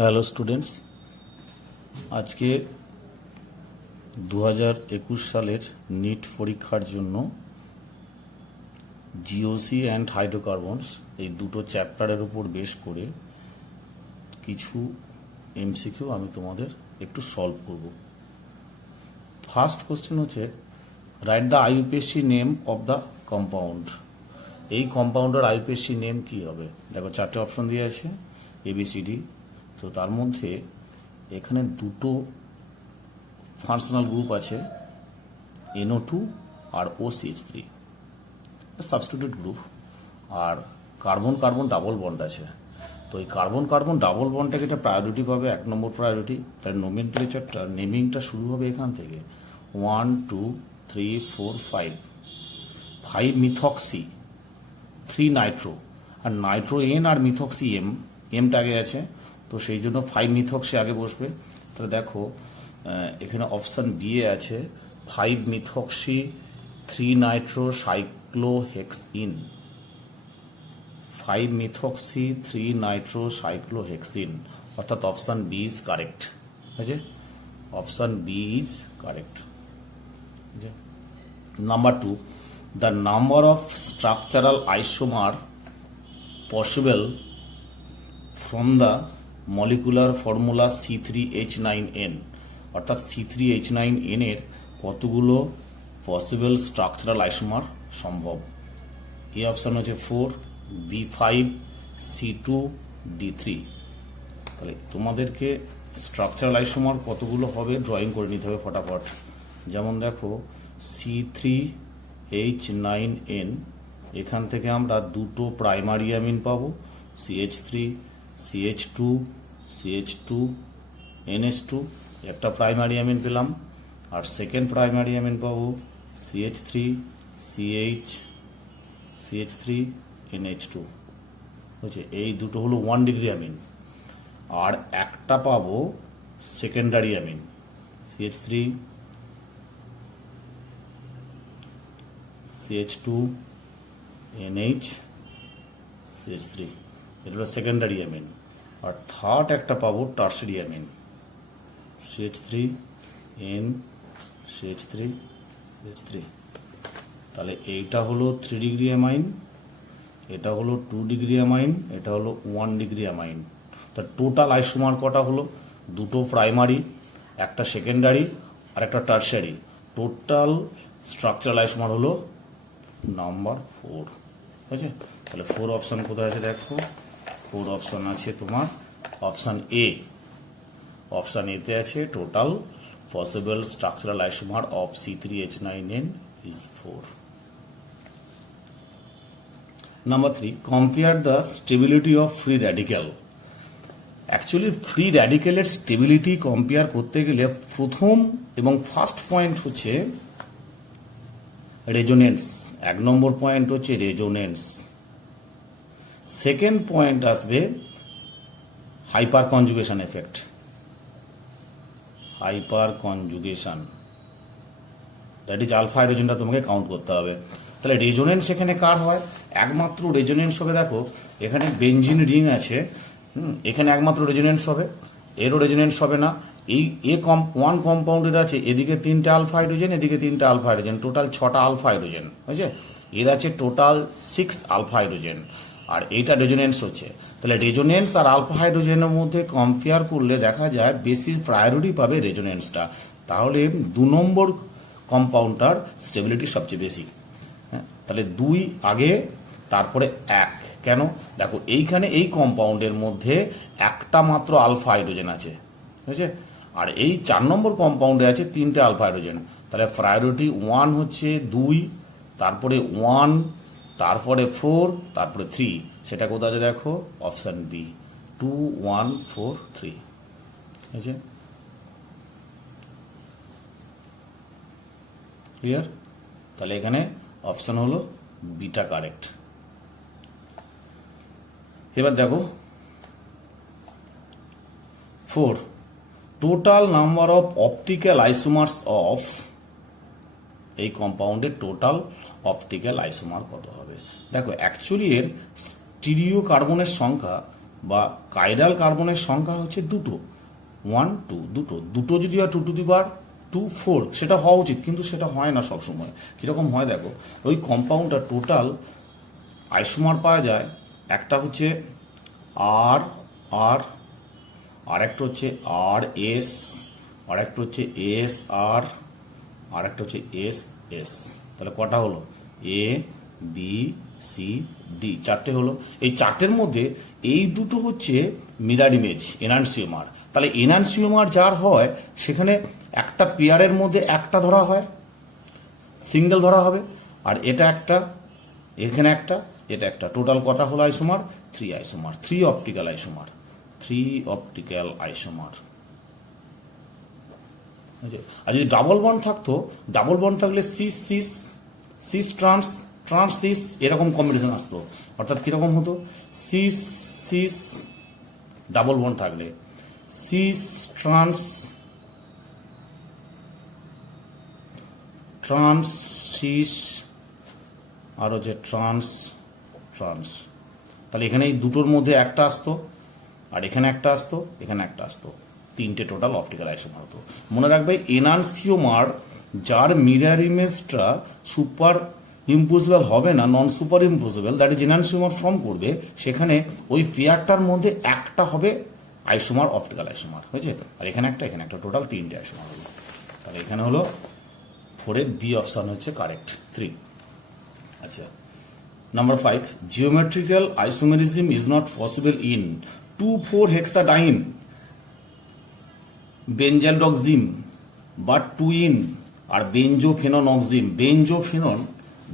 Hello students, আজকে 2021 সালের NEET পরীক্ষার জন্য জিওসি অ্যান্ড হাইড্রোকার্বনস এই দুটো চ্যাপ্টারের উপর বেস করে কিছু এমসিকিউ আমি তোমাদের একটু সলভ করব। ফার্স্ট কোশ্চেন হচ্ছে, write the IUPAC name of the compound. এই কম্পাউন্ডের আইউপিএসসি নেম কি হবে? দেখো, চারটে অপশন দিয়ে আছে, এবিসিডি। তো তার মধ্যে এখানে দুটো ফাংশনাল গ্রুপ আছে, NO2 আর OCH3, সাবস্টিটিউট গ্রুপ। আর কার্বন কার্বন ডাবল বন্ড আছে। তো এই কার্বন কার্বন ডাবল বন্ডটাকে এটা প্রায়োরিটি পাবে, 1 নম্বর প্রায়োরিটি। তার নোমেনক্লেচারটা, নেমিংটা শুরু হবে এখান থেকে 1 2 3 4 5 5 মিথক্সি 3 নাইট্রো, আর নাইট্রো এন আর মিথক্সি এমটা আগে আছে, তো সেই জন্য 5 মিথক্সি আগে বসবে। তাহলে দেখো, এখানে অপশান বি এ আছে 5 methoxy 3 nitro cyclohexene. 5 methoxy 3 nitro cyclohexene, অর্থাৎ অপশান বি ইজ কারেক্ট। আছে, option B is correct. Number 2, the number of structural isomer possible from the molecular formula C3H9N, অর্থাৎ C3H9N এর কতগুলো পসিবল স্ট্রাকচারাল আইসোমার সম্ভব? এই option হচ্ছে 4, B5, C2, D3। তাহলে তোমাদেরকে স্ট্রাকচারাল আইসোমার কতগুলো হবে ড্রয়িং করে নিতে হবে ফটাফট। যেমন দেখো, C3H9N, এখান থেকে আমরা দুটো প্রাইমারি অ্যামিন পাবো, CH3, CH2, CH2, NH2, একটা প্রাইমারি অ্যামিন পেলাম। আর সেকেন্ড প্রাইমারি অ্যামিন পাবো CH3, CH3, NH2। বুঝছে, এই দুটো হলো 1 ডিগ্রি অ্যামিন। আর একটা পাবো secondary amine, CH3, CH2, NH, CH3, এটা হলো সেকেন্ডারি অ্যামিন। আর থার্ড একটা পাবো tertiary amine, CH3, N, CH3, CH3। তাহলে এইটা হলো 3 ডিগ্রি অ্যামাইন, এটা হলো 2 ডিগ্রি অ্যামাইন, এটা হলো 1 ডিগ্রি অ্যামাইন। তা টোটাল আইসোমার কটা হলো? দুটো প্রাইমারি, একটা সেকেন্ডারি আর একটা টার্সিয়ারি। টোটাল স্ট্রাকচারাল আইসোমার হলো নাম্বার 4। ঠিক আছে, তাহলে 4 অপশন কোথায় আছে দেখো, 4 অপশন আছে তোমার অপশন এ। অপশন এতে আছে total possible structural isomer of C3H9N is 4. Number 3, compare the stability of free radical. Actually free র্যাডিক্যালের স্টেবিলিটি কম্পেয়ার করতে গেলে প্রথম এবং ফার্স্ট পয়েন্ট হচ্ছে রেজোনেন্স। 1 নম্বর পয়েন্ট হচ্ছে রেজোনেন্স। সেকেন্ড পয়েন্ট আসবে hyperconjugation effect. Hyperconjugation, that is alpha হাইড্রোজেনটা তোমাকে কাউন্ট করতে হবে। তাহলে রেজোনেন্স এখানে কার হয়? একমাত্র রেজোনেন্স হবে, দেখো এখানে বেঞ্জিন রিং আছে, এখানে একমাত্র রেজোনেন্স হবে, এরও রেজোনেন্স হবে না। এই ওয়ান কম্পাউন্ডের আছে এদিকে 3টে আলফা হাইড্রোজেন, এদিকে 3টে আলফা হাইড্রোজেন, টোটাল 6টা আলফা হাইড্রোজেন। বুঝছে, এর আছে টোটাল 6 আলফা হাইড্রোজেন, আর এইটা রেজোনেন্স হচ্ছে। তাহলে রেজোনেন্স আর আলফা হাইড্রোজেনের মধ্যে কম্পেয়ার করলে দেখা যায় বেশি প্রায়োরিটি পাবে রেজোনেন্সটা। তাহলে 2 নম্বর কম্পাউন্ডটার স্টেবিলিটি সবচেয়ে বেশি। হ্যাঁ, তাহলে 2 আগে, তারপরে 1। কেন? দেখো এইখানে এই কম্পাউন্ডের মধ্যে একটা মাত্র আলফা হাইড্রোজেন আছে, বুঝছে, আর এই 4 নম্বর কম্পাউন্ডে আছে 3টে আলফা হাইড্রোজেন। তাহলে প্রায়োরিটি 1 হচ্ছে 2, তারপরে 1, তারপরে 4, তারপরে 3। সেটা কোথায় আছে দেখো, অপশন বি, 2 1 4 3। বুঝছে, ক্লিয়ার? তাহলে এখানে অপশন হলো বিটা কারেক্ট। এবার দেখো 4, total number of optical isomers of, এই কম্পাউন্ডের টোটাল অপটিক্যাল আইসোমার কত হবে? দেখো অ্যাকচুয়ালি এর স্টিরিও কার্বনের সংখ্যা বা কাইরাল কার্বনের সংখ্যা হচ্ছে দুটো, 1 2, দুটো যদি হয় 2 টু দি পাওয়ার 2 4, সেটা হওয়া উচিত, কিন্তু সেটা হয় না সবসময়। কীরকম হয় দেখো, ওই কম্পাউন্ডটা টোটাল আইসোমার পাওয়া যায়, একটা হচ্ছে আর আর, আর একটা হচ্ছে আর এস, আর একটা হচ্ছে এস আর, আর একটা হচ্ছে এস এস। তাহলে কটা হলো? এ বি সি ডি, চারটে হলো। এই চারটের মধ্যে এই দুটো হচ্ছে মিরার ইমেজ, এনানসিওমার। তাহলে এনানসিওমার যার হয় সেখানে একটা পেয়ারের মধ্যে একটা ধরা হয়, সিঙ্গেল ধরা হবে, আর এটা একটা, এখানে একটা, এটা একটা। টোটাল কটা হলো isomer? 3 isomer, 3 optical isomer, 3 optical isomer. আর যদি ডাবল বন্ড থাকতো, ডাবল বন্ড থাকলে cis cis, cis trans, trans cis, এরকম কম্বিনেশন আসতো। অর্থাৎ কিরকম হতো? সিস সিস, ডাবল বন্ড থাকলে সিস ট্রান্স, ট্রান্স সিস, আর হচ্ছে ট্রান্স ট্রান্স। তাহলে এখানে এই দুটোর মধ্যে একটা আসতো, আর এখানে একটা আসতো, এখানে একটা আসতো, তিনটে টোটাল অপটিক্যাল আইসোমার হতো। মনে রাখবে, এনানসিওমার যার মিরার ইমেজটা সুপার ইম্পসিবল হবে না, non super impossible, that is enantiomer form করবে, সেখানে ওই পেয়ারটার মধ্যে একটা হবে আইসোমার, অপটিক্যাল আইসোমার, হয়েছে? আর এখানে একটা, এখানে একটা, টোটাল তিনটে আইসোমার হলো। তাহলে এখানে হলো 4-এর বি অপশন হচ্ছে কারেক্ট, 3। আচ্ছা, number 5, geometrical isomerism is not possible in 2,4-hexadiene বেঞ্জালডক্সিম বা 2 আর বেঞ্জোফেননক্সিম।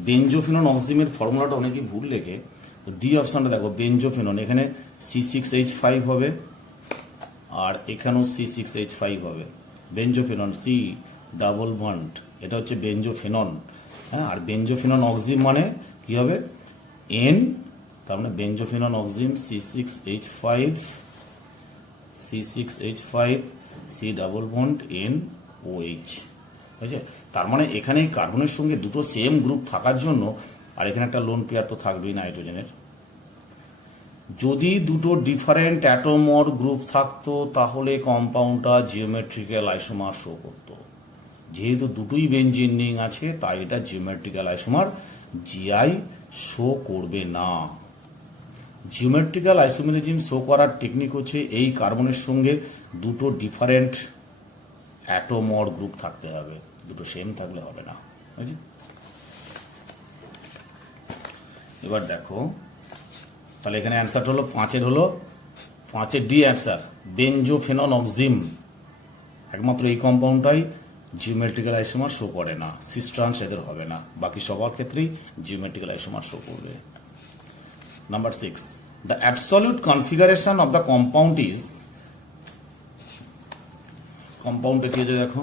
বেঞ্জোফেনন অক্সিমের ফর্মুলাটা অনেকেই ভুল লেখে, তো ডি অপশনটা দেখো, বেঞ্জোফেনন, এখানে C6H5 হবে, আর এখানেও C6H5 হবে। বেঞ্জোফেনন, সি ডাবল বন্ড, এটা হচ্ছে বেঞ্জোফেনন। হ্যাঁ, আর বেঞ্জোফেনন অক্সিম মানে কি হবে? এন, তার মানে benzophenone oxime C6H5, C double bond N O H, বুঝছে? তার মানে এখানে এই কার্বনের সঙ্গে দুটো সেম গ্রুপ থাকার জন্য, আর এখানে একটা লোন পেয়ার তো থাকবেই নাইট্রোজেনের। যদি দুটো ডিফারেন্ট অ্যাটম অর গ্রুপ থাকতো তাহলে কম্পাউন্ডটা জিওমেট্রিক্যাল আইসোমার শো করতো। যেহেতু দুটোই বেঞ্জিন রিং আছে, তাই এটা জিওমেট্রিক্যাল আইসোমার, জিআই শো করবে না। জিওমেট্রিক্যাল আইসোমেরিজম শো করার টেকনিক হচ্ছে এই কার্বনের সঙ্গে দুটো ডিফারেন্ট অ্যাটম অর গ্রুপ থাকতে হবে, দুটো সেম থাকলে হবে না, বুঝলি? এবার দেখো, তাহলে এখানে অ্যান্সারটা হলো 5-এর, হলো 5-এর ডি অ্যান্সার, বেঞ্জোফেননক্সিম। একমাত্র এই কম্পাউন্ডটাই জিওমেট্রিক্যাল আইসোমার শো করে না, সিস ট্রান্স এদের হবে না, বাকি সবার ক্ষেত্রেই জিওমেট্রিক্যাল আইসোমার শো করবে। Number 6, the absolute configuration of the compound is, কম্পাউন্ডে কি আছে দেখো,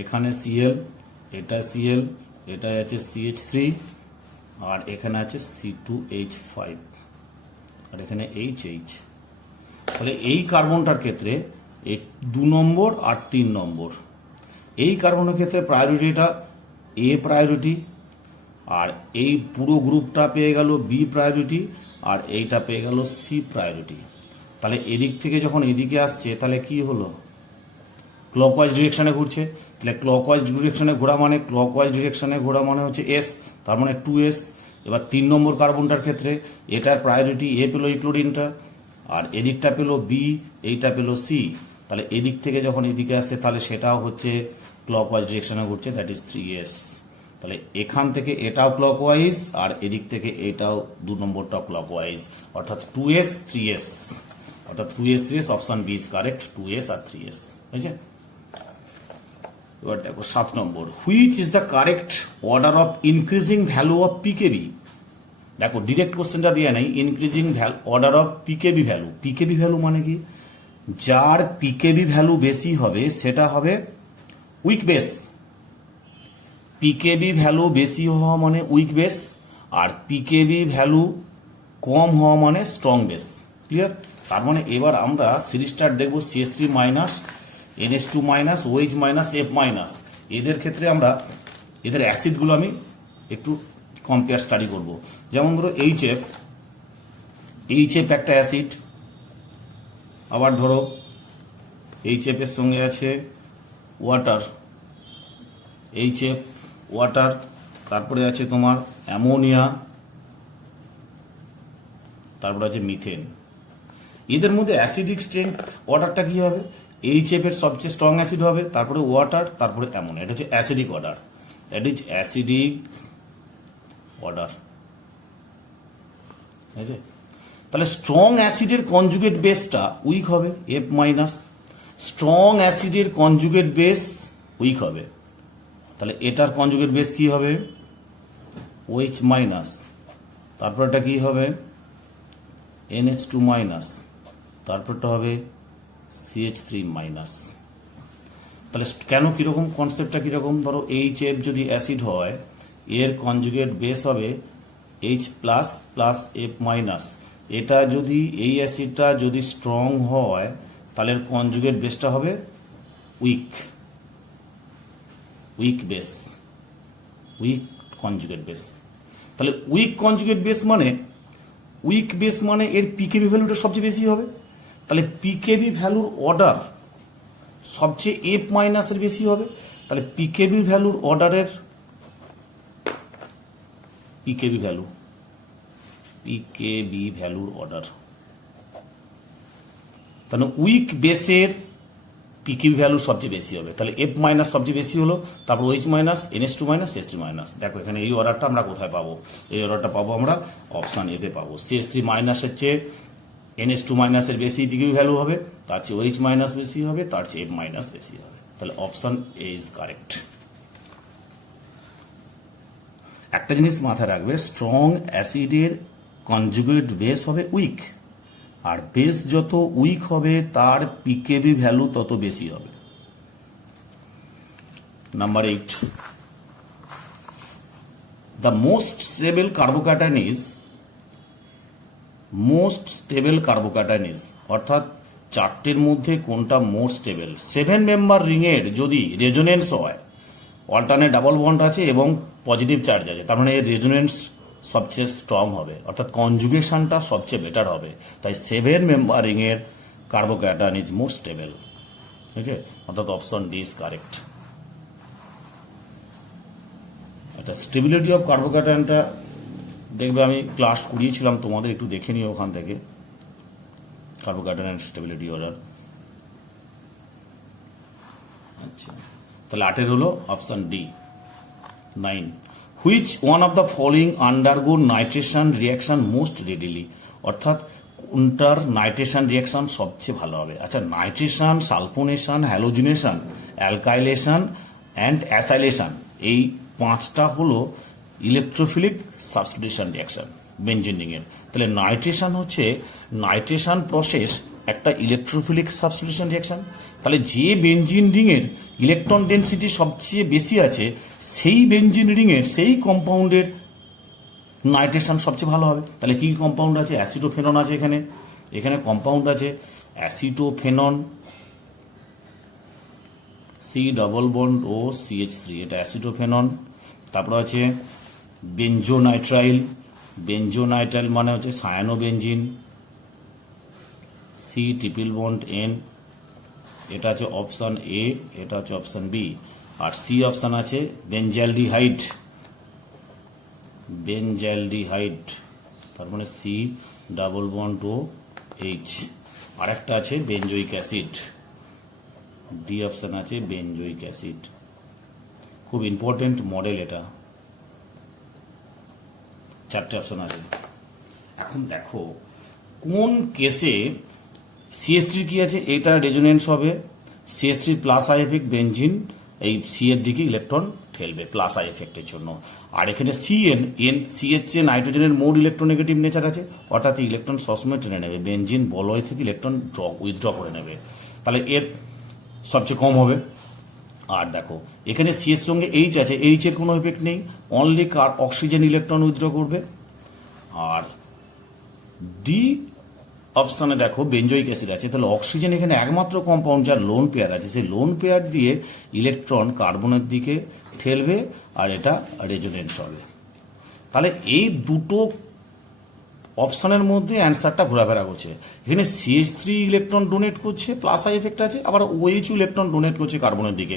এখানে Cl, এটা Cl, এটা আছে CH3, আর এখানে আছে C2H5, আর এখানে HH। তাহলে এই কার্বনটার ক্ষেত্রে 2 নম্বর আর 3 নম্বর, এই কার্বনের ক্ষেত্রে প্রায়োরিটিটা এ প্রায়োরিটি, আর এই পুরো গ্রুপটা পেয়ে গেল বি প্রায়োরিটি, আর এইটা পেয়ে গেল সি প্রায়োরিটি। তাহলে এদিক থেকে যখন এদিকে আসছে, তাহলে কি হলো? ক্লকওয়াইজ ডিরেকশনে ঘুরছে। তাহলে ক্লকওয়াইজ ডিরেকশনে ঘোরা মানে, ক্লকওয়াইজ ডিরেকশনে ঘোরা মানে হচ্ছে এস, তার মানে 2s। এবার 3 নম্বর কার্বনটার ক্ষেত্রে এটার প্রায়োরিটি এ পেলো এই ক্লোরিনটা, আর এদিকটা পেলো বি, এইটা পেলো সি। তাহলে এদিক থেকে যখন এদিকে আসে, তাহলে সেটাও হচ্ছে ক্লকওয়াইজ ডিরেকশনে ঘুরছে, দ্যাট ইজ 3s। তাহলে এখান থেকে এটাও ক্লকওয়াইজ, আর এদিক থেকে এটাও 2 নম্বরটাও ক্লকওয়াইজ, অর্থাৎ 2s 3s, অর্থাৎ 2s 3s, option B is correct, 2s আর 3s, বুঝছে? এবার দেখো 7 number, which is the correct order of increasing value of pKb. দেখো ডিরেক্ট কোশ্চেনটা দিয়ে নেই, increasing order of pKb value. PKb value মানে কি? যার পিকেবি ভ্যালু বেশি হবে সেটা হবে উইক বেস। পিকেবি ভ্যালু বেশি হওয়া মানে উইক বেস, আর পিকেবি ভ্যালু কম হওয়া মানে স্ট্রং বেস। ক্লিয়ার? তার মানে এবার আমরা সিরিজটা দেখব, CH3 minus, NH2 minus, OH minus, F minus. এদের ক্ষেত্রে আমরা এদের অ্যাসিডগুলো আমি একটু কম্পেয়ার স্টাডি করব। যেমন ধরো HF, এইচএফ একটা অ্যাসিড, আবার ধরো এইচএফ এর সঙ্গে আছে ওয়াটার, এইচএফ ওয়াটার, তারপরে আছে তোমার অ্যামোনিয়া, তারপরে আছে মিথেন। এদের মধ্যে অ্যাসিডিক স্ট্রেংথ অর্ডারটা কি হবে? এইচএফ এর সবচেয়ে স্ট্রং অ্যাসিড হবে, তারপরে ওয়াটার, তারপরে অ্যামোনিয়া। এটা হচ্ছে acidic order, that is acidic order. ঠিক আছে, তাহলে স্ট্রং অ্যাসিডের কনজুগেট বেসটা উইক হবে, এফ মাইনাস। স্ট্রং অ্যাসিডের কনজুগেট বেস উইক হবে, তাহলে এটার কনজুগেট বেস কি হবে? ওএইচ মাইনাস, তারপর এটা কি হবে? NH2 মাইনাস, তারপরটা হবে CH3 মাইনাস। তাহলে কেন কিরকম কনসেপ্টটা কিরকম? ধরো এইচএফ যদি অ্যাসিড হয়, এর কনজুগেট বেস হবে H plus plus F minus. এটা যদি এই অ্যাসিডটা যদি স্ট্রং হয় তাহলে এর কনজুগেট বেসটা হবে weak, weak base, weak conjugate base. তাহলে উইক কনজুগেট বেস মানে, উইক বেস মানে এর পিকেবি ভ্যালুটা সবচেয়ে বেশি হবে। তাহলে পিকেবি ভ্যালুর অর্ডার সবচেয়ে এফ মাইনাসের বেশি হবে। তাহলে পিকেবি ভ্যালুর অর্ডারের পিকেবি ভ্যালু, পিকেবি ভ্যালুর অর্ডার, তাহলে উইক বেসের পিকেবি ভ্যালু সবচেয়ে বেশি হবে। তাহলে এফ মাইনাস সবচেয়ে বেশি হলো, তারপর OH minus, NH2 minus, CH3 minus. দেখো এখানে এই অর্ডারটা আমরা কোথায় পাবো? এই অর্ডারটা পাবো আমরা অপশান এতে পাবো। CH3 মাইনাসের চেয়ে NH2 মাইনাসের বেশি পিকেবি ভ্যালু হবে, তার চেয়ে OH মাইনাস বেশি হবে, তার চেয়ে F মাইনাস বেশি হবে। তাহলে অপশান এ ইজ কারেক্ট। একটা জিনিস মাথায় রাখবে, স্ট্রং অ্যাসিডের কনজুগেট বেস হবে উইক, আর বেস যত উইক হবে তার পিকেবি ভ্যালু তত বেশি হবে। Number 8, the most stable carbocation is, most stable carbocation is, অর্থাৎ চারটের মধ্যে কোনটা মোস্ট স্টেবল? 7 মেম্বার রিংয়ের যদি রেজোনেন্স হয়, অল্টারনেট ডাবল বন্ড আছে এবং পজিটিভ চার্জ আছে, তার মানে এর রেজোনেন্স সবচেয়ে স্ট্রং হবে, অর্থাৎ কনজুগেশনটা সবচেয়ে বেটার হবে। তাই 7 মেম্বার রিংয়ের কার্বোক্যাটায়ন ইজ মোস্ট স্টেবল। ঠিক আছে, অর্থাৎ অপশন ডি ইজ কারেক্ট। আচ্ছা, স্টেবিলিটি অফ কার্বোক্যাটায়নটা দেখবে আমি ক্লাস করিয়েছিলাম তোমাদের, একটু দেখে নিও ওখান থেকে, কার্বোক্যাটায়ন স্টেবিলিটি অর্ডার। আচ্ছা, তাহলে 8 হলো option D. 9, which one of the following undergo nitration reaction most readily, অর্থাৎ কোনটার নাইট্রেশন রিয়াকশন সবচেয়ে ভালো হবে? আচ্ছা, nitration, sulphonation, halogenation, alkylation and acylation, এই 5টা হলো ইলেকট্রোফিলিক সাবস্টিটিউশন রিয়াকশন বেঞ্জিন রিংয়ের। তাহলে নাইট্রেশন হচ্ছে, নাইট্রেশন প্রসেস একটা ইলেকট্রোফিলিক সাবস্টিটিউশন রিয়াকশন। তাহলে যে বেঞ্জিন রিংয়ের ইলেকট্রন ডেনসিটি সবচেয়ে বেশি আছে সেই বেঞ্জিন রিংয়ের সেই কম্পাউন্ডের নাইট্রেশন সবচেয়ে ভালো হবে। তাহলে কি কম্পাউন্ড আছে? অ্যাসিটোফেনন আছে এখানে, এখানে কম্পাউন্ড আছে অ্যাসিটোফেনন, সি ডবল বন্ড ও CH3, এটা অ্যাসিটোফেনন। তারপর আছে বেঞ্জোনাইট্রাইল, বেঞ্জোনাইট্রাইল মানে হচ্ছে সায়ানোবেঞ্জিন, সি ট্রিপল বন্ড N, এটা আছে অপশন এ, এটা হচ্ছে অপশন বি। আর সি অপশন আছে বেঞ্জালডিহাইড, বেঞ্জালডিহাইড, তার মানে সি ডাবল বন্ড ও H। আর একটা আছে বেঞ্জোইক অ্যাসিড, ডি অপশন আছে বেঞ্জোইক অ্যাসিড। খুব ইম্পর্টেন্ট মডেল এটা, 4টে অপশন আছে। এখন দেখো কোন কেসে CH3 কি আছে, এটা রেজোনেন্স হবে CH3 plus I effect benzene এই সি এর দিকে ইলেকট্রন ঠেলবে প্লাস আই এফেক্টের জন্য। আর এখানে CN, সি এর চেয়ে নাইট্রোজেনের মোর ইলেকট্রোনেগেটিভ নেচার আছে, অর্থাৎ ইলেকট্রন সবসময় টেনে নেবে, বেঞ্জিন বলয় থেকে ইলেকট্রন উইথড্র করে নেবে, তাহলে এর সবচেয়ে কম হবে। আর দেখো এখানে সি এর সঙ্গে H আছে, H এর কোনো এফেক্ট নেই, অনলি অক্সিজেন ইলেকট্রন উইথড্র করবে। আর ডি অপশানে দেখো বেঞ্জোইক অ্যাসিড আছে, তাহলে অক্সিজেন এখানে একমাত্র কম্পাউন্ড যার লোন পেয়ার আছে, সেই লোন পেয়ার দিয়ে ইলেকট্রন কার্বনের দিকে ঠেলবে আর এটা রেজোনেন্স হবে। তাহলে এই দুটো অপশনের মধ্যে অ্যান্সারটা ঘোরাফেরা করছে। এখানে CH3 ইলেকট্রন ডোনেট করছে, প্লাস আই এফেক্ট আছে, আবার OH ইলেকট্রন ডোনেট করছে কার্বনের দিকে।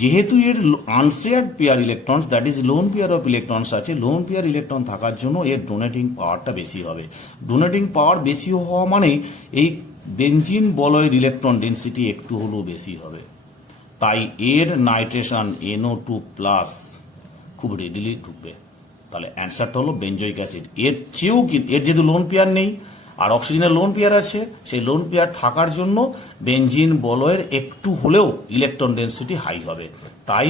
যেহেতু এর unshared pair electrons, that is lone pair of electrons আছে, লোন পেয়ার ইলেকট্রন থাকার জন্য এর ডোনেটিং পাওয়ারটা বেশি হবে। ডোনেটিং পাওয়ার বেশি হওয়া মানে এই বেঞ্জিন বলয়ের ইলেকট্রন ডেন্সিটি একটু হলেও বেশি হবে, তাই এর নাইট্রেশন NO2 প্লাস খুব রেডিলি ঢুকবে। তাহলে অ্যান্সারটা হলো বেঞ্জয়িক অ্যাসিড। এর চেয়েও এর যেহেতু লোন পেয়ার নেই আর অক্সিজেনের লোন পেয়ার আছে, সেই লোন পেয়ার থাকার জন্য বেঞ্জিন বলয়ের একটু হলেও ইলেকট্রন ডেন্সিটি হাই হবে, তাই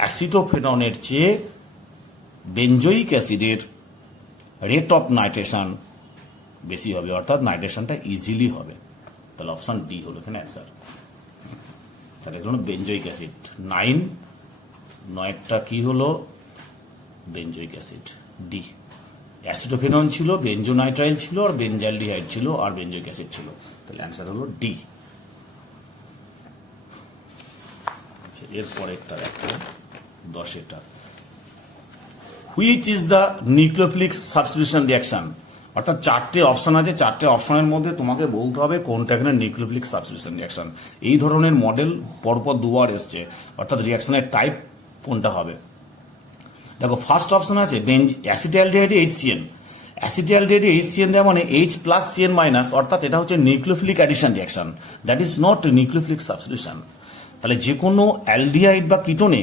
অ্যাসিটোফেননের চেয়ে বেঞ্জয়িক অ্যাসিডের রেট অফ নাইট্রেশন বেশি হবে, অর্থাৎ নাইট্রেশনটা ইজিলি হবে। তাহলে অপশন ডি হলো এখানে অ্যান্সার। তাহলে ধরুন বেঞ্জয়িক অ্যাসিড 9টা কি হলো? Benzoic acid D. অ্যাসিটোফেনন ছিল, বেঞ্জোনাইট্রাইল ছিল, আর বেঞ্জালডিহাইড ছিল, আর বেঞ্জয়িক অ্যাসিড ছিল। তাহলে অ্যান্সার হলো ডি। এরপরেরটা দেখো 10এরটা, which is the nucleophilic substitution reaction. অর্থাৎ 4টে অপশন আছে, 4টে অপশনের মধ্যে তোমাকে বলতে হবে কোনটা এখানে নিউক্লিওফিলিক সাবস্টিটিউশন রিঅ্যাকশন। এই ধরনের মডেল পরপর দুবার এসছে, অর্থাৎ রিঅ্যাকশনের টাইপ কোনটা হবে। দেখো ফার্স্ট অপশন আছে অ্যাসিটালডিহাইডে HCN। অ্যাসিটালডিহাইডে HCN দেওয়া মানে H প্লাস CN মাইনাস, অর্থাৎ এটা হচ্ছে nucleophilic addition reaction, that is not nucleophilic substitution. তাহলে যে কোনো অ্যালডিহাইড বা কিটোনে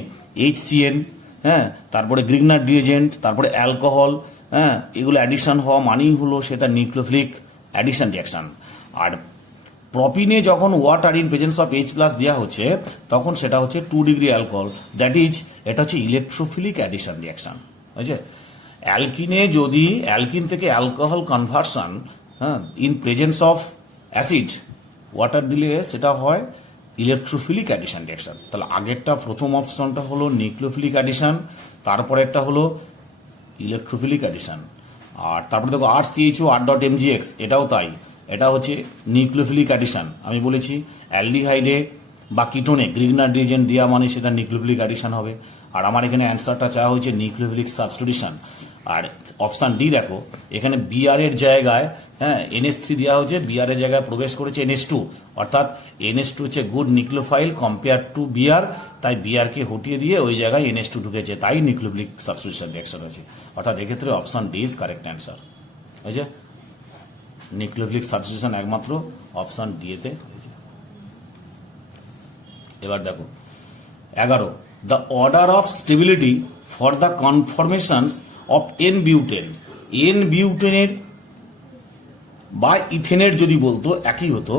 HCN, হ্যাঁ, তারপরে গ্রিগনার ডিএজেন্ট, তারপরে অ্যালকোহল, হ্যাঁ, এগুলো অ্যাডিশন হওয়া মানেই হলো সেটা নিউক্লিওফিলিক অ্যাডিশন রিঅ্যাকশন। আর প্রপিনে যখন water in presence of H plus দেওয়া হচ্ছে তখন সেটা হচ্ছে 2 ডিগ্রি অ্যালকোহল, দ্যাট ইজ এটা হচ্ছে ইলেকট্রোফিলিক অ্যাডিশন রিঅ্যাকশন। বুঝছে? অ্যালকিনে যদি অ্যালকিন থেকে অ্যালকোহল কনভার্সন, হ্যাঁ, in presence of acid water দিলে সেটা হয় ইলেকট্রোফিলিক অ্যাডিশন রিঅ্যাকশন। তাহলে আগেরটা প্রথম অপশনটা হলো নিউক্লিওফিলিক অ্যাডিশন, তারপরে একটা হলো ইলেকট্রোফিলিক অ্যাডিশন। আর তারপরে দেখো RCHO R.MgX, এটাও তাই, এটা হচ্ছে নিউক্লিওফিলিক অ্যাডিশন। আমি বলেছি অ্যালডিহাইডে বা কিটোনে গ্রিগনার ডিএজেন্ট দেওয়া মানে সেটা নিউক্লিওফিলিক অ্যাডিশন হবে। আর আমার এখানে অ্যান্সারটা চাওয়া হয়েছে নিউক্লিওফিলিক সাবস্টিটিউশন। আর অপশন ডি দেখো, এখানে বিআর এর জায়গায়, হ্যাঁ, NH3 দেওয়া হয়েছে, বিআর এর জায়গায় প্রবেশ করেছে NH2, অর্থাৎ NH2 হচ্ছে good nucleophile compare to Br, তাই বিআর কে হটিয়ে দিয়ে ওই জায়গায় NH2 ঢুকেছে, তাই নিউক্লিওফিলিক সাবস্টিটিউশন রিঅ্যাকশন হয়েছে। অর্থাৎ এক্ষেত্রে option D is correct answer. বুঝছে? নিউক্লিওফিলিক সাবস্টিটিউশন একমাত্র অপশন ডি এতে হয়েছে। এবার দেখো 11, the order of stability for the conformations of n butane. N-বিউটেনের বা ইথেনের যদি বলতো একই হতো।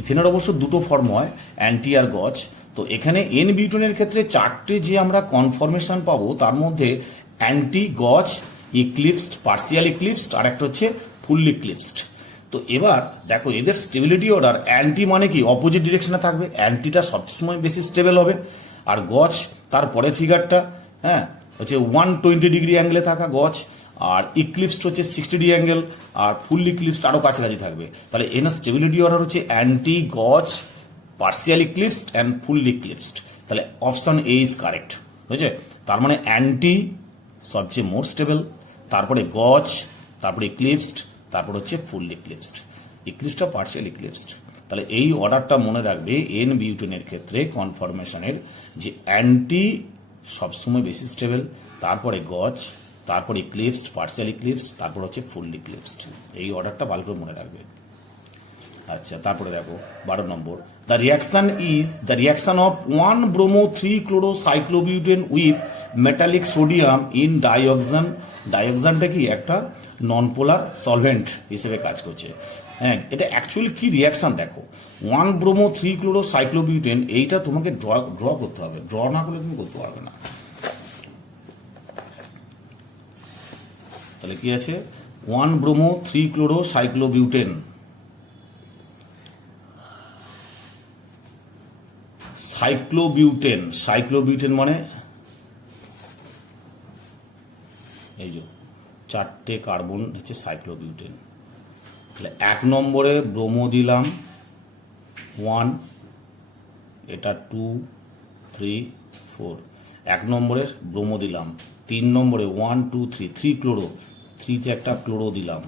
ইথেনের অবশ্য দুটো ফর্ম হয়, অ্যান্টি আর গজ। তো এখানে N-বিউটেনের ক্ষেত্রে 4টে যে আমরা কনফরমেশন পাবো তার মধ্যে অ্যান্টি, গজ, ইক্লিপসড, পার্সিয়াল ইক্লিপসড, আর একটা হচ্ছে ফুললি ইক্লিপসড। তো এবার দেখো এদের স্টেবিলিটি অর্ডার, অ্যান্টি মানে কি অপোজিট ডিরেকশনে থাকবে, অ্যান্টিটা সবসময় বেশি স্টেবল হবে। আর গজ তার পরের ফিগারটা, হ্যাঁ, হচ্ছে 120 ডিগ্রি অ্যাঙ্গেলে থাকা গজ, আর ইক্লিপসড হচ্ছে 60 ডিগ্রি অ্যাঙ্গেল, আর ফুললি ইক্লিপসড আরো কাছাকাছি থাকবে। তাহলে এনার স্টেবিলিটি অর্ডার হচ্ছে অ্যান্টি, গজ, পার্সিয়াল ইক্লিপসড অ্যান্ড ফুললি ইক্লিপসড। তাহলে অপশন এ ইজ কারেক্ট। বুঝছে? তার মানে অ্যান্টি সবচেয়ে মোর স্টেবল, তারপরে গজ, তারপরে ইক্লিপসড, তারপর হচ্ছে ফুললি ইক্লিপসড, ইক্লিপসডটা পার্সিয়াল ইক্লিপসড। তাহলে এই অর্ডারটা মনে রাখবে N-বিউটেনের ক্ষেত্রে কনফরমেশনের, যে অ্যান্টি সবসময় বেশি স্টেবল, তারপরে গজ, তারপরে ইক্লিপসড, পার্সিয়াল ইক্লিপসড, তারপর হচ্ছে ফুললি ইক্লিপসড। এই অর্ডারটা ভালো করে মনে রাখবে। আচ্ছা, তারপরে দেখো 12 number, the reaction of 1-bromo-3-chlorocyclobutane with metallic sodium in dioxane. ডাইঅক্সানটা কি একটা নন পোলার সলভেন্ট হিসেবে কাজ করছে। হ্যাঁ, এটা অ্যাকচুয়ালি কি রিয়াকশন দেখো, 1-bromo-3-chlorocyclobutane, এইটা তোমাকে ড্র করতে হবে, ড্র না করলে তুমি করতে পারবে না। তাহলে কি আছে, 1-bromo-3-chlorocyclobutane, সাইক্লোবিউটেন মানে এই যে 4টে কার্বন হচ্ছে সাইক্লোবিউটেন। তাহলে 1 নম্বরে ব্রোমো দিলাম 1, এটা 2, 3, 4, 1 নম্বরে ব্রোমো দিলাম। 3 নম্বরে 1, 2, 3 ক্লোরো, 3তে একটা ক্লোরো দিলাম,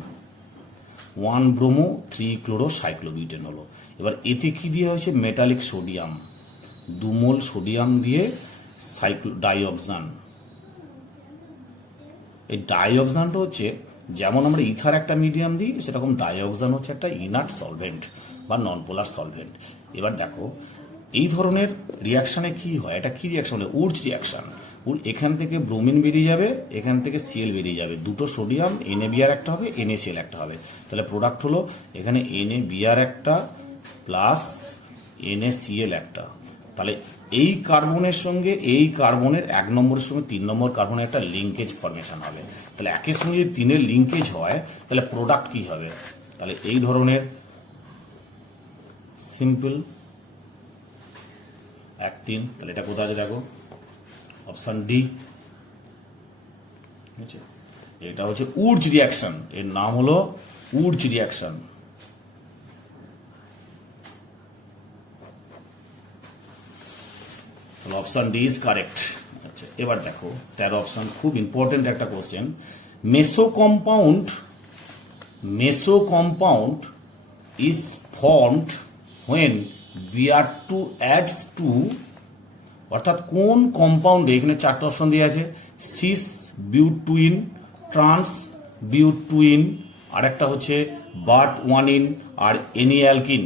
1 ব্রোমো 3 ক্লোরো সাইক্লোবিউটেন হলো। এবার এতে কি দিয়ে হয়েছে, মেটালিক সোডিয়াম, 2 মোল সোডিয়াম দিয়ে ডাইঅক্সান। এই ডাইঅক্সানটা হচ্ছে যেমন আমরা ইথার একটা মিডিয়াম দিই, সেরকম ডাইঅক্সান হচ্ছে একটা ইনার্ট সলভেন্ট বা নন পোলার সলভেন্ট। এবার দেখো এই ধরনের রিয়াকশানে কি হয়, এটা কি রিয়াকশন হলে উর্জ রিয়াকশন। এখান থেকে ব্রোমিন বেরিয়ে যাবে, এখান থেকে সিএল বেরিয়ে যাবে, দুটো সোডিয়াম NaBr একটা হবে, NaCl একটা হবে। তাহলে প্রোডাক্ট হলো এখানে NaBr একটা প্লাস NaCl একটা। তাহলে এই কার্বনের সঙ্গে এই কার্বনের 1 নম্বরের সঙ্গে 3 নম্বর কার্বনের একটা লিঙ্কেজ ফরমেশন হবে। তাহলে একের সঙ্গে যদি 3-এর লিঙ্কেজ হয় তাহলে প্রোডাক্ট কি হবে, তাহলে এই ধরনের সিম্পল 1-3। তাহলে এটা কোথায় আছে দেখো, অপশন ডি। এটা হচ্ছে উর্জ রিয়াকশন, এর নাম হলো Wurtz reaction. Option D is correct. আচ্ছা এবার দেখো 13 অপশন, খুব ইম্পর্টেন্ট একটা question. Meso compound is formed when Br2 adds to, অর্থাৎ কোন কম্পাউন্ডে, এখানে 4টে অপশন দেওয়া আছে, সিস বিউটুইন, ট্রান্স বিউটুইন, আরেকটা হচ্ছে বাট ওয়ানিন আর এনিঅ্যালকিন।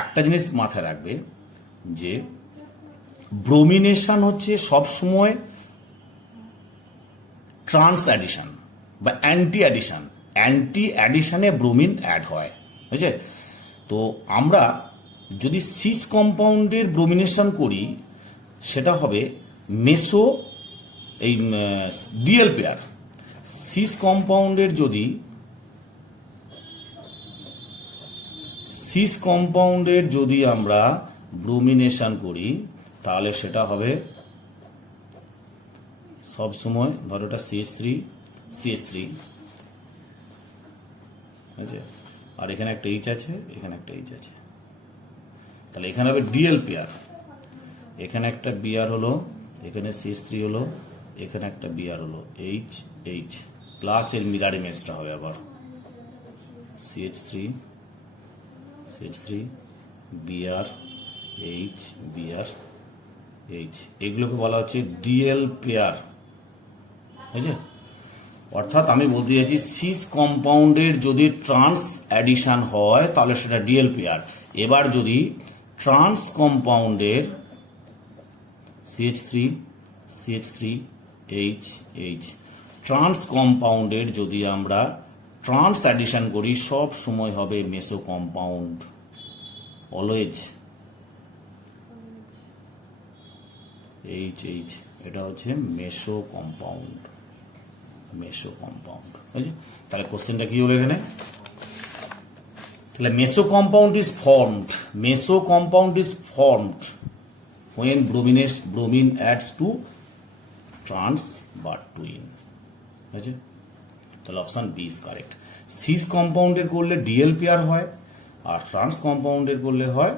একটা জিনিস মাথায় রাখবে যে ব্রোমিনেশন হচ্ছে সবসময় ট্রান্স অ্যাডিশন বা অ্যান্টি অ্যাডিশনে ব্রোমিন অ্যাড হয়, বুঝছে? তো আমরা যদি সিস কম্পাউন্ডের ব্রোমিনেশন করি সেটা হবে মেসো, এই ডিএল পেয়ার। সিস কম্পাউন্ডের যদি আমরা ব্রোমিনেশন করি তাহলে সেটা হবে সব সময়, ধরো এটা CH3 আছে, আর এখানে একটা H আছে, এখানে একটা H আছে, তাহলে এখানে হবে ডিএল পেয়ার। এখানে একটা Br হলো, এখানে CH3 হলো, এখানে একটা Br হলো, H প্লাস এর মিরার ইমেজটা হবে আবার CH3 Br H, এগুলোকে বলা হচ্ছে ডিএল পেয়ার, বুঝছে? অর্থাৎ আমি বলতে চাইছি সিস কম্পাউন্ডের যদি ট্রান্স অ্যাডিশন হয় তাহলে সেটা ডিএল পেয়ার। এবার যদি ট্রান্স কম্পাউন্ডের CH3 H, ট্রান্স কম্পাউন্ডের যদি আমরা ট্রান্স অ্যাডিশন করি সব সময় হবে মেসো কম্পাউন্ড, অলওয়েজ H, এটা হচ্ছে মেসো কম্পাউন্ড, বুঝছে? তাহলে কোশ্চেনটা কি হলো এখানে, তাহলে meso compound is formed when bromine adds to trans but twin, বুঝছে? তাহলে option B is correct. Cis কম্পাউন্ডের করলে ডিএল পেয়ার হয়, আর ট্রান্স কম্পাউন্ডের করলে হয়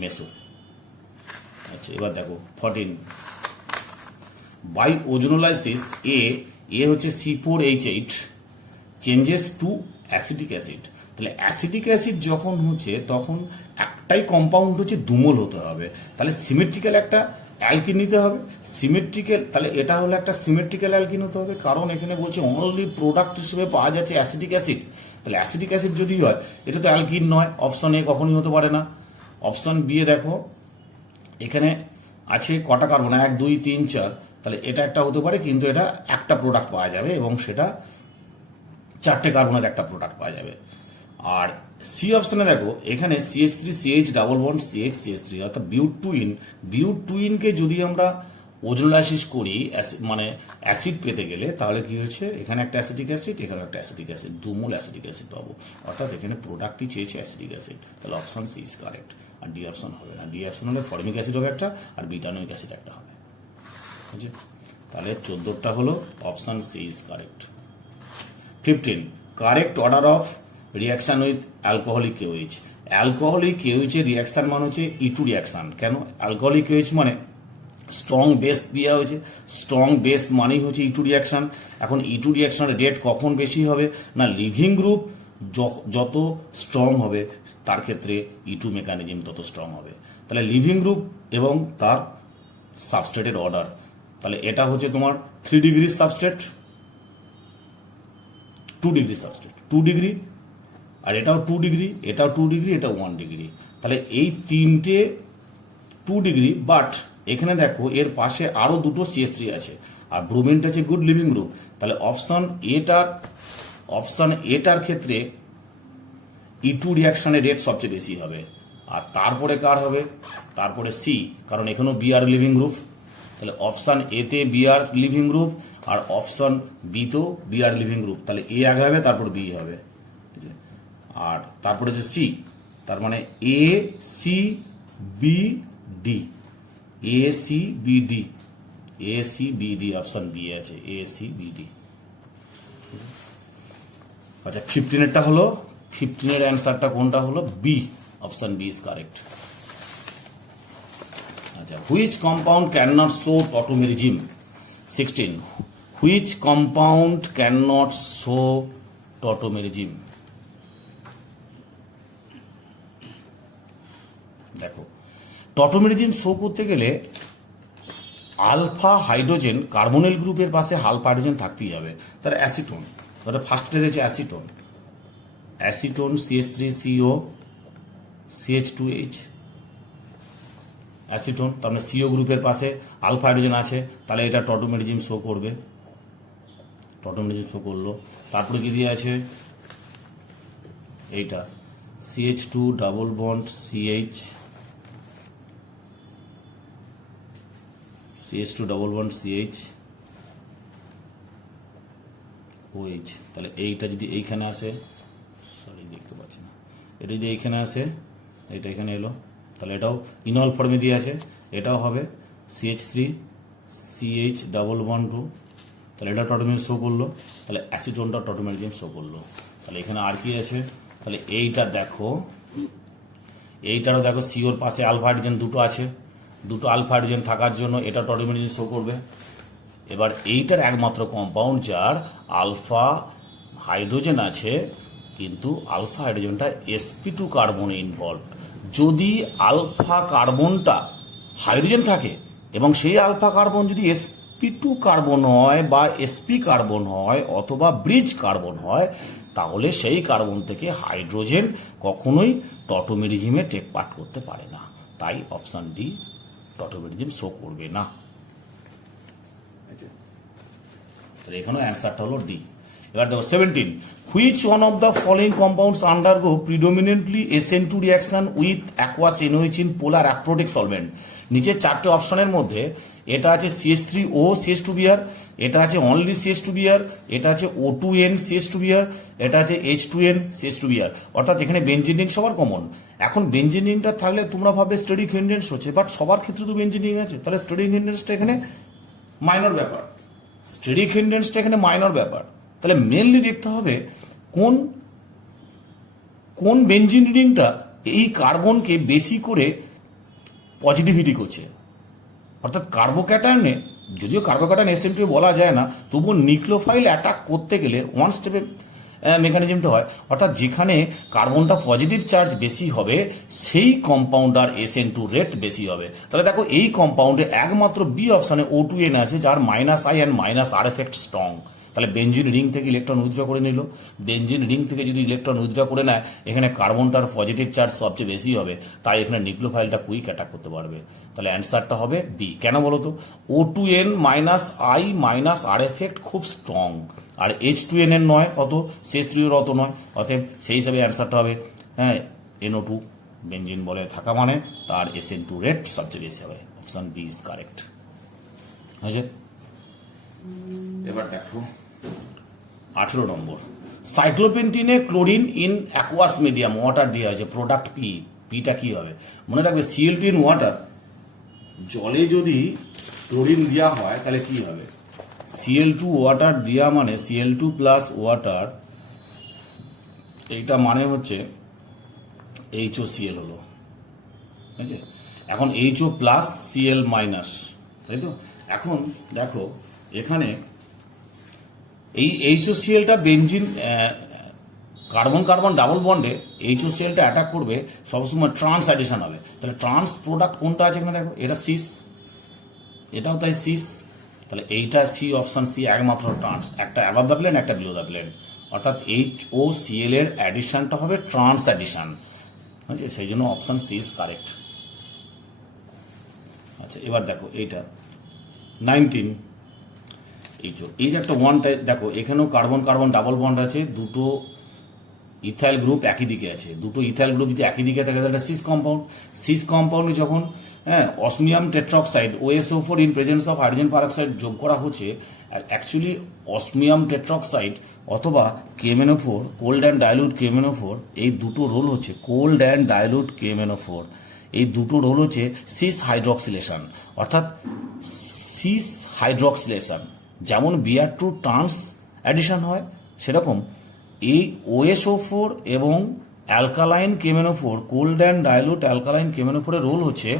মেসো। আচ্ছা এবার দেখো 14, বাই ওজোনোলাইসিস এ হচ্ছে C4H8 changes to acetic acid. তাহলে অ্যাসিটিক অ্যাসিড যখন হচ্ছে তখন একটাই কম্পাউন্ড হচ্ছে 2 মোল হতে হবে, তাহলে সিমেট্রিক্যাল একটা অ্যালকিন নিতে হবে। তাহলে এটা হলো একটা সিমেট্রিক্যাল অ্যালকিন হতে হবে, কারণ এখানে বলছে অনলি প্রোডাক্ট হিসেবে পাওয়া যাচ্ছে অ্যাসিটিক অ্যাসিড। তাহলে অ্যাসিটিক অ্যাসিড যদি হয় এটা তো অ্যালকিন নয়, অপশন এ কখনই হতে পারে না। অপশন বি এ দেখো এখানে আছে কটা কার্বন, 1 2 3 4, তাহলে এটা একটা হতে পারে, কিন্তু এটা একটা প্রোডাক্ট পাওয়া যাবে এবং সেটা 4টে কার্বনের একটা প্রোডাক্ট পাওয়া যাবে। আর সি অপশনে দেখো এখানে CH3 CH double bond CH3, অর্থাৎ বিউটুইনকে যদি আমরা ওজোনোলাইসিস করি মানে অ্যাসিড পেতে গেলে, তাহলে কি হচ্ছে এখানে একটা অ্যাসিটিক অ্যাসিড, এখানে একটা acetic acid, 2 mole acetic acid পাবো, অর্থাৎ এখানে প্রোডাক্টই চেয়েছে অ্যাসিটিক অ্যাসিড। তাহলে অপশন সি ইজ কারেক্ট, আর ডি অপশন হবে না। ডি অপশন হলে ফর্মিক অ্যাসিড হবে একটা, আর বিটানোইক অ্যাসিড একটা হবে, বুঝছে? তাহলে 14টা হলো option C is correct. 15, correct order of reaction with alcoholic KOH। Alcoholic KOH এর রিয়াকশন মানে হচ্ছে E2 রিয়াকশন। কেন? অ্যালকোহলিক KOH মানে স্ট্রং বেস দেওয়া হয়েছে, স্ট্রং বেস মানেই হচ্ছে E2 রিয়াকশন। এখন E2 রিয়াকশনের রেট কখন বেশি হবে না, লিভিং গ্রুপ যত স্ট্রং হবে তার ক্ষেত্রে E2 মেকানিজম তত স্ট্রং হবে। তাহলে লিভিং গ্রুপ এবং তার সাবস্ট্রেটের অর্ডার, তাহলে এটা হচ্ছে তোমার 3 degree substrate, 2 degree substrate, 2 degree, আর এটাও 2 ডিগ্রি, এটাও 2 ডিগ্রি, এটাও 1 ডিগ্রি। তাহলে এই তিনটে 2 ডিগ্রি, বাট এখানে দেখো এর পাশে আরো দুটো CH3 আছে, আর ব্রোমিনটা হচ্ছে গুড লিভিং গ্রুপ। তাহলে অপশন এটার ক্ষেত্রে E2 রিয়াকশনের রেট সবচেয়ে বেশি হবে। আর তারপরে কার হবে? তারপরে সি, কারণ এখানেও বিআর লিভিং গ্রুপ। তাহলে অপশন এতে বিআর লিভিং গ্রুপ, আর অপশন বি তেও বিআর লিভিং গ্রুপ। তাহলে এ আগে হবে, তারপর বি হবে, আর তারপরে হচ্ছে সি। তার মানে A C B D, A C B D, A C B D, option B আছে, এ সি বি ডি। আচ্ছা 15-এরটা হলো, 15-এর অ্যান্সারটা কোনটা হলো? B, option B is correct. আচ্ছা, which compound can not show tautomerism? 16, which compound can not show tautomerism? দেখো, tautomerism show করতে গেলে আলফা হাইড্রোজেন কার্বনিল গ্রুপের পাশে আলফা হাইড্রোজেন থাকতেই হবে। তার অ্যাসিটোন, ওটা ফার্স্টে হচ্ছে acetone, acetone CH3CO CH2H, acetone. তার মানে CO গ্রুপের পাশে আলফা হাইড্রোজেন আছে, তাহলে এটা টটোমেরিজম শো করবে, টটোমেরিজম শো করলো। তারপরে কি দিয়ে আছে? এইটা CH2 double bond CH, CH2 double bond CH OH। তাহলে এইটা যদি এইখানে আসে, সরি দেখতে পাচ্ছি না, এটা যদি এইখানে আসে, এটা এখানে এলো, তাহলে এটাও ইনল ফর্মে দিয়ে আছে, এটাও হবে CH3 CH ডাবল বন্ড 2, তাহলে এটা টটোমেরিজম শো করলো। তাহলে অ্যাসিটোনটা টটোমেরিজম শো করলো। তাহলে এখানে আর কি আছে? তাহলে এইটা দেখো, এইটারও দেখো সিওর পাশে আলফা হাইড্রোজেন দুটো আছে, দুটো আলফা হাইড্রোজেন থাকার জন্য এটা টটোমেরিজম শো করবে। এবার এইটার একমাত্র কম্পাউন্ড যার আলফা হাইড্রোজেন আছে, কিন্তু আলফা হাইড্রোজেনটা sp2 কার্বনে ইনভলভ। যদি আলফা কার্বনটা হাইড্রোজেন থাকে এবং সেই আলফা কার্বন যদি sp2 কার্বন হয় বা sp কার্বন হয় অথবা ব্রিজ কার্বন হয়, তাহলে সেই কার্বন থেকে হাইড্রোজেন কখনোই টটোমেরিজমে টেক পার্ট করতে পারে না। তাই অপশন ডি, টটোমেরিজম শো করবে না। তাহলে এখানে অ্যান্সারটা হলো ডি। এবার দেখো 17, which one of the following compounds undergo predominantly SN2 reaction with aqueous NOH in polar aprotic solvent? নিচে চারটে অপশনের মধ্যে এটা আছে CH3O CH2Br, এটা আছে অনলি CH2Br, এটা আছে O2N CH2Br, এটা আছে H2N CH2Br। অর্থাৎ এখানে বেঞ্জিন রিং সবার কমন। এখন বেঞ্জিন রিংটা থাকলে তোমরা ভাববে স্টেরিক হিন্ডেন্স হচ্ছে, বাট সবার ক্ষেত্রে তো বেঞ্জিন রিং আছে, তাহলে স্টেরিক হিন্ডেন্সটা এখানে মাইনর ব্যাপার, স্টেরিক হিন্ডেন্সটা এখানে মাইনর ব্যাপার। তাহলে মেনলি দেখতে হবে কোন কোন বেঞ্জিন রিংটা এই কার্বনকে বেশি করে পজিটিভিটি করছে। অর্থাৎ কার্বোক্যাটায়নে, যদিও কার্বোক্যাটায়ন SN2 বলা যায় না, তবুও নিউক্লিওফাইল অ্যাটাক করতে গেলে ওয়ান স্টেপে মেকানিজমটা হয়। অর্থাৎ যেখানে কার্বনটা পজিটিভ চার্জ বেশি হবে সেই কম্পাউন্ডার SN2 রেট বেশি হবে। তাহলে দেখো এই কম্পাউন্ডে একমাত্র বি অপশানে O2N আছে, যার -I and -R effect strong. তাহলে বেঞ্জিন রিং থেকে ইলেকট্রন উইথড্র করে নিল, বেঞ্জিন রিং থেকে যদি ইলেকট্রন উইথড্র করে নেয়, এখানে কার্বনটার পজিটিভ চার্জ সবচেয়ে বেশি হবে, তাই এখানে নিউক্লিওফাইলটা কুইক অ্যাটাক করতে পারবে। তাহলে অ্যান্সারটা হবে বি। কেন বলো তো? O2N -I -R এফেক্ট খুব স্ট্রং, আর H2N এর নয় অত, CH3 এর অত নয়, অতএব সেই হিসাবে অ্যান্সারটা হবে হ্যাঁ NO2 বেঞ্জিন বলে থাকা মানে তার SN2 রেট সবচেয়ে বেশি হবে। অপশন বি ইজ কারেক্ট হয়েছে। এবার দেখো 18 নম্বর, সাইক্লোপেন্টিনে chlorine in aqueous medium water দেওয়া হয়েছে, প্রোডাক্ট পি। পিটা কি হবে? মনে রাখবে Cl2 ইন ওয়াটার, জলে যদি ক্লোরিন দেওয়া হয় তাহলে কি হবে? Cl2 ওয়াটার দেওয়া মানে Cl2 প্লাস ওয়াটার, এইটা মানে হচ্ছে HOCl হলো, ঠিক আছে? এখন HO প্লাস Cl মাইনাস, তাই তো? এখন দেখো এখানে এই HOClটা বেঞ্জিন কার্বন কার্বন ডাবল বন্ডে HOClটা অ্যাটাক করবে, সবসময় ট্রান্স অ্যাডিশন হবে। তাহলে ট্রান্স প্রোডাক্ট কোনটা আছে এখানে দেখো, এটা সিস, এটাও তাই সিস। তাহলে এইটা সি, অপশন সি একমাত্র ট্রান্স, একটা অ্যাবাভ দ্য প্লেন, একটা বিলো দ্য প্লেন, অর্থাৎ HOCl এর অ্যাডিশনটা হবে ট্রান্স অ্যাডিশন, বুঝছে? সেই জন্য অপশন সি ইজ কারেক্ট। আচ্ছা, এবার দেখো এইটা 19, এই যে একটা ওয়ান টাইপ, দেখো এখানেও কার্বন কার্বন ডাবল বন্ড আছে, দুটো ইথাইল গ্রুপ একই দিকে আছে, দুটো ইথাইল গ্রুপ যদি একই দিকে থাকে তাহলে সিস কম্পাউন্ড। সিস কম্পাউন্ডে যখন osmium tetroxide OSO4 in presence of hydrogen peroxide যোগ করা হচ্ছে, আর অ্যাকচুয়ালি অসমিয়াম টেট্রক্সাইড অথবা KMnO4, cold and dilute KMnO4, এই দুটো রোল হচ্ছে কোল্ড অ্যান্ড ডাইলুট KMnO4, এই দুটো রোল হচ্ছে সিস হাইড্রক্সিলেশন, অর্থাৎ সিস হাইড্রক্সিলেশন। যেমন Br2 ট্রান্স অ্যাডিশন হয়, সেরকম এই OSO4 এবং alkaline KMnO4, cold and dilute alkaline KMnO4 এর রোল হচ্ছে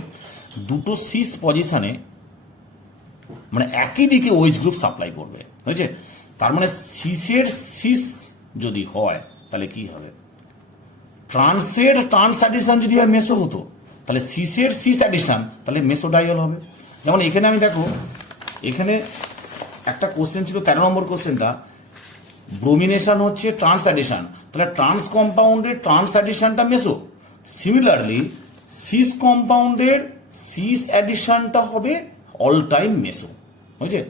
দুটো সিস পজিশনে, মানে একই দিকে OH গ্রুপ সাপ্লাই করবে, বুঝছে? তার মানে সিসের সিস যদি হয় তাহলে কি হবে, ট্রান্সের ট্রান্স অ্যাডিশন যদি হয় মেসো হতো, তাহলে সিসের সিস অ্যাডিশন তাহলে মেসোডাইল হবে। যেমন এখানে আমি দেখো, এখানে একটা কোশ্চেন ছিল 13 নম্বর কোশ্চেনটা, ব্রোমিনেশন হচ্ছে ট্রান্স অ্যাডিশন, তাহলে ট্রান্স কম্পাউন্ডের ট্রান্স অ্যাডিশনটা মেসো। সিমিলারলি সিস কম্পাউন্ডের সিস অ্যাডিশনটা হবে অল টাইম মেসো, বুঝছে?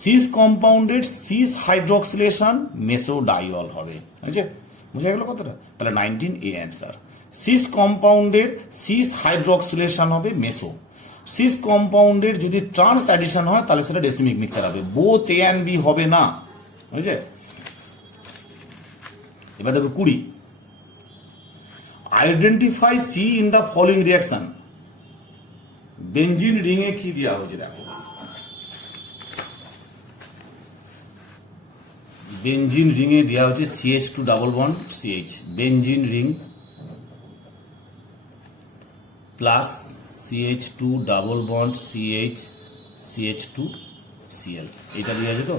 সিস কম্পাউন্ডের সিস হাইড্রক্সিলেশন মেসোডাইল হবে, বুঝছে? বুঝা গেল কথাটা? তাহলে 19A অ্যান্সার। সিস কম্পাউন্ডের সিস হাইড্রক্সিলেশন হবে মেসো। সিস কম্পাউন্ডের যদি ট্রান্স অ্যাডিশন হয় তাহলে সেটা ডেসিমিক মিক্সচার হবে, বোথ A and B হবে না, বুঝছে? এবার দেখো 20, identify C in the following reaction. Benzene ring এ কি দেওয়া হয়েছে দেখো, বেঞ্জিন রিং এ দেওয়া হচ্ছে CH2 double bond CH, benzene ring plus CH2 double bond CH, CH2 Cl, এটা দেওয়া আছে তো,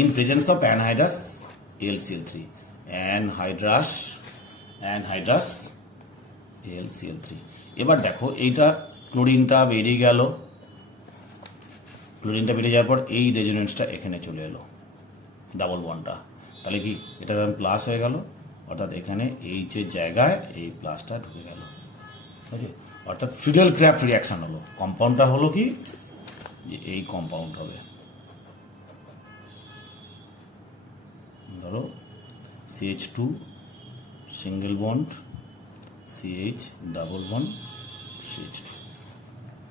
in presence of anhydrous AlCl3, anhydrous AlCl3। এবার দেখো এইটা ক্লোরিনটা বেরিয়ে গেল, ক্লোরিনটা বেরিয়ে যাওয়ার পর এই রেজোনেন্সটা এখানে চলে এলো, ডাবল বন্ডটা, তাহলে কি এটা প্লাস হয়ে গেল, অর্থাৎ এখানে H এর জায়গায় এই প্লাসটা ঢুকে গেল, বুঝলি? অর্থাৎ ফিডেল ক্র্যাফট রিয়াকশন হলো, কম্পাউন্ডটা হলো কি, যে এই কম্পাউন্ড হবে, ধরো CH2 single bond CH double bond CH2,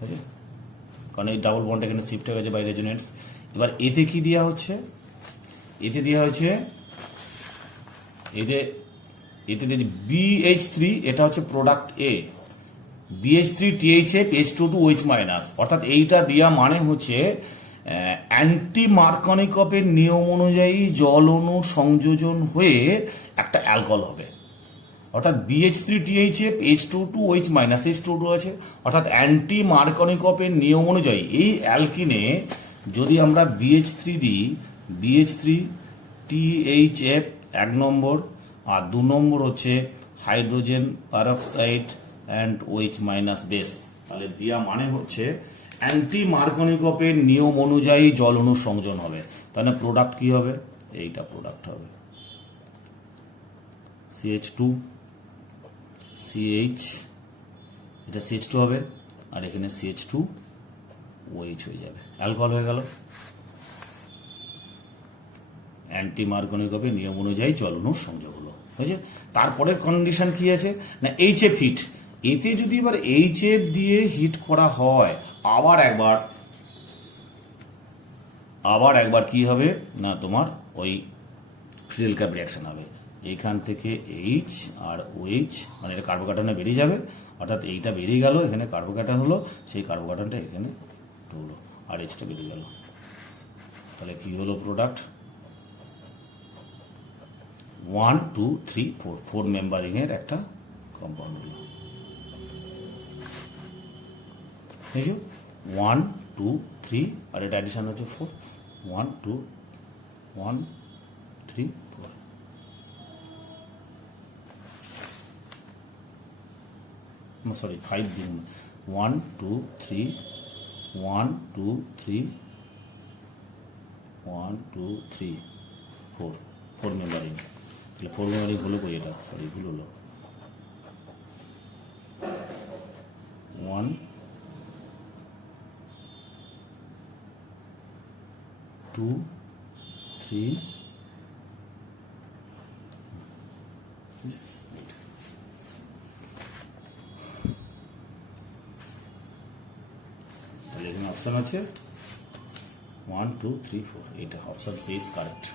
ওকে? কারণ এই ডাবল বন্ড এখানে শিফট হয়ে গেছে বাই রেজোনেন্স। এবার এতে কি দেওয়া হচ্ছে, এতে দেওয়া হয়েছে, এতে BH3, এটা হচ্ছে product A, BH3 THF H2O OH-, অর্থাৎ এইটা দেওয়া মানে হচ্ছে অ্যান্টি মার্কনিকপের নিয়ম অনুযায়ী জল অণু সংযোজন হয়ে একটা অ্যালকোহল হবে, অর্থাৎ BH3 THF H2O OH-, H2O আছে, অর্থাৎ অ্যান্টি মার্কনিকপের নিয়ম অনুযায়ী এই অ্যালকিনে যদি আমরা BH3 দিই, BH3 THF 1 নম্বর, আর 2 নম্বর হচ্ছে hydrogen peroxide and OH- base, তাহলে দিয়া মানে হচ্ছে অ্যান্টি মার্কনিকপের নিয়ম অনুযায়ী জল অণু সংযোজন হবে, তাহলে প্রোডাক্ট কি হবে, এইটা প্রোডাক্ট হবে CH2 CH, এটা CH2 হবে, আর এখানে CH2 OH হয়ে যাবে, অ্যালকোহল হয়ে গেল। অ্যান্টি মার্কনিকপের নিয়ম অনুযায়ী জল অণু সংযোগ হলো, বুঝছে? তারপরের কন্ডিশন কি আছে না, HF হিট, এতে যদি এবার HF দিয়ে হিট করা হয়, আবার একবার কি হবে না, তোমার ওই ফিডেল ক্র্যাফট রিয়াকশন হবে, এইখান থেকে H আর OH, মানে এটা কার্বোক্যাটনে বেরিয়ে যাবে, অর্থাৎ এইটা বেরিয়ে গেল, এখানে কার্বোক্যাটন হলো, সেই কার্বোক্যাটনটা এখানে ঢুকলো, আর Hটা বেরিয়ে গেল, তাহলে কি হলো প্রোডাক্ট 1 2 3 4, 4 মেম্বারিং এর একটা কম্পাউন্ড হলো, 1 2 3, আর এটা অ্যাডিশন হচ্ছে 4, 1 2 1 3 4। সরি 5 দিন 1 2 3 1 2 3 1 2 3 4 মেম্বারিং, তাহলে 4 মেম্বারিং হলো কই, এটা সরি ভুল হলো, 1 2 3 তাহলে এখানে অপশন আছে 1 2 3 4, এটা অপশন সি ইজ কারেক্ট।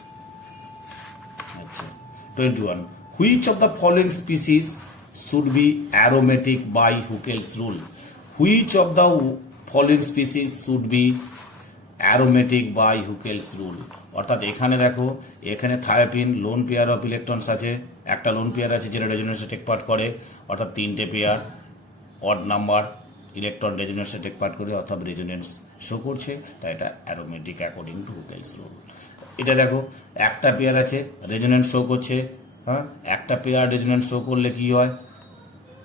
আচ্ছা 21, which of the following species should be aromatic by Huckel's rule? Which of the following species should be aromatic by Huckel's rule? অর্থাৎ এখানে দেখো, এখানে thiophene lone pair of electrons আছে, একটা lone pair আছে যেটা রেজোনেন্সে take part করে, অর্থাৎ 3টে পেয়ার অড নাম্বার ইলেকট্রন রেজোনেন্সে টেক পার্ট করে, অর্থাৎ রেজোনেন্স শো করছে, তাই এটা aromatic according to Huckel's rule. এটা দেখো একটা পেয়ার আছে রেজোনেন্স শো করছে, হ্যাঁ একটা পেয়ার রেজোনেন্স শো করলে কি হয়,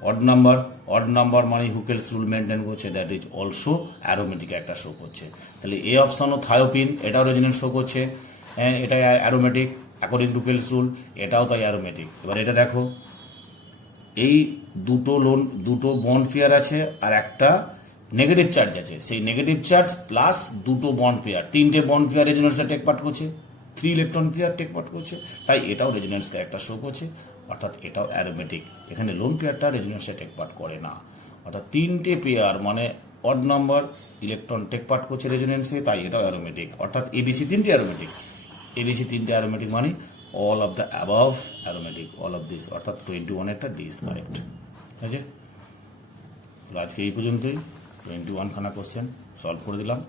অড নাম্বার মানে হুকেলস রুল মেনটেন করছে, দ্যাট ইজ অলসো অ্যারোমেটিক একটা শো করছে। তাহলে এ অপশনও থায়োপিন, এটাও রেজোনেন্স শো করছে, হ্যাঁ এটা aromatic according to Huckel's rule, এটাও তাই অ্যারোমেটিক। এবার এটা দেখো, এই দুটো বন্ড পেয়ার আছে আর একটা নেগেটিভ চার্জ আছে, সেই নেগেটিভ চার্জ প্লাস দুটো বন্ড পেয়ার, 3টে বন্ড পেয়ার রেজোনেন্সে টেক পার্ট করছে, 3 ইলেকট্রন পেয়ার টেক পার্ট করছে, তাই এটাও রেজোনেন্স ক্যারেক্টার শো করছে, অর্থাৎ এটাও অ্যারোমেটিক। এখানে লোন পেয়ারটা রেজোনেন্সে টেক পার্ট করে না, অর্থাৎ 3টে পেয়ার মানে odd number electron take part করছে রেজোনেন্সে, তাই এটাও অ্যারোমেটিক। অর্থাৎ এবিসি 3টে অ্যারোমেটিক, মানে all of the above aromatic, all of this, অর্থাৎ 21 একটা ডি ইজ কারেক্ট। ঠিক আছে, আজকে এই পর্যন্তই 21 খানা কোশ্চেন সলভ করে দিলাম।